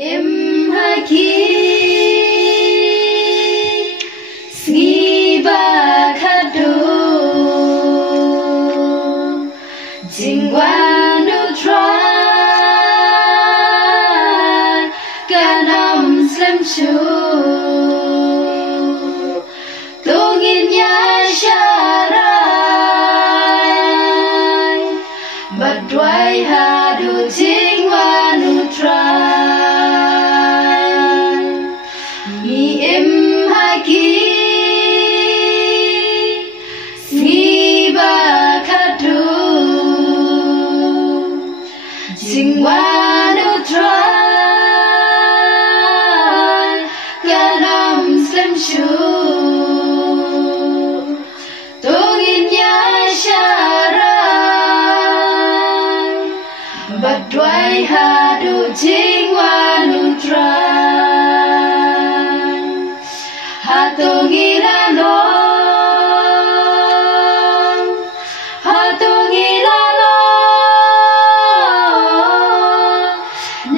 em haki sni ba khadu jingwanu try kanam slam chu tungin ya sharai badwai hadu jingwanu try mi em haki sni ba khadu jingwanu try kanam slam chu tungin ya sharai badwai hadu jingwanu try hatungilano hatungilano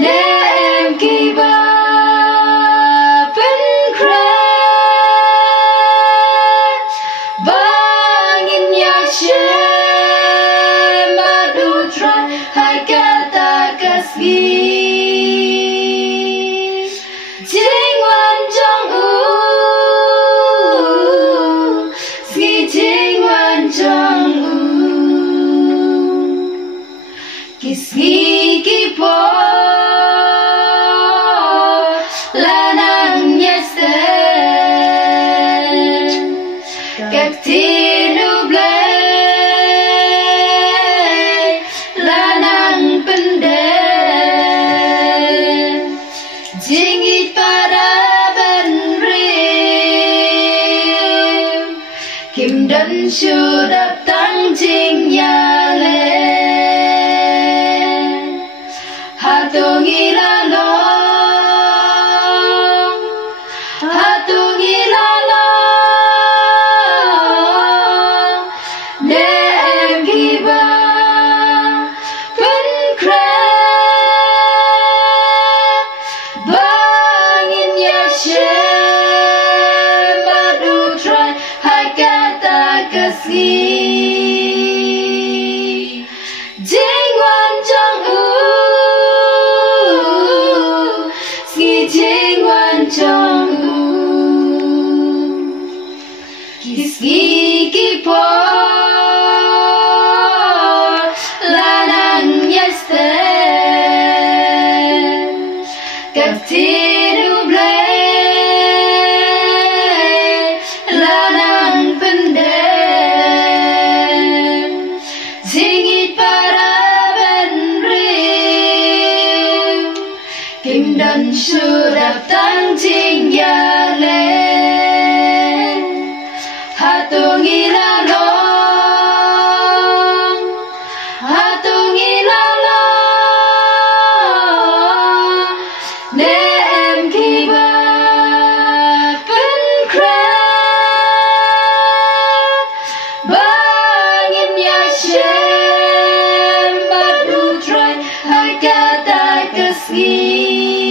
nem kiba penkre bangin ya madu try hai kata kasih jingwan jong ski jingwan jong kisni kipo lanang yeste kaktinu blay lanang pende jingit para benrim kim dan sudap tang jing yale hatungilalo hatungilalo nem kiba penkre bangin ya madu try hai kata kasih jingwan jong ski jingwan jong kiski kipo lanang yeste kaftinu blay lanang pende jingit para benrim kim dan sudap tang jing yale hatungilalo hatungilalo nem kiba penkre bangin ya madu try hai kata kasih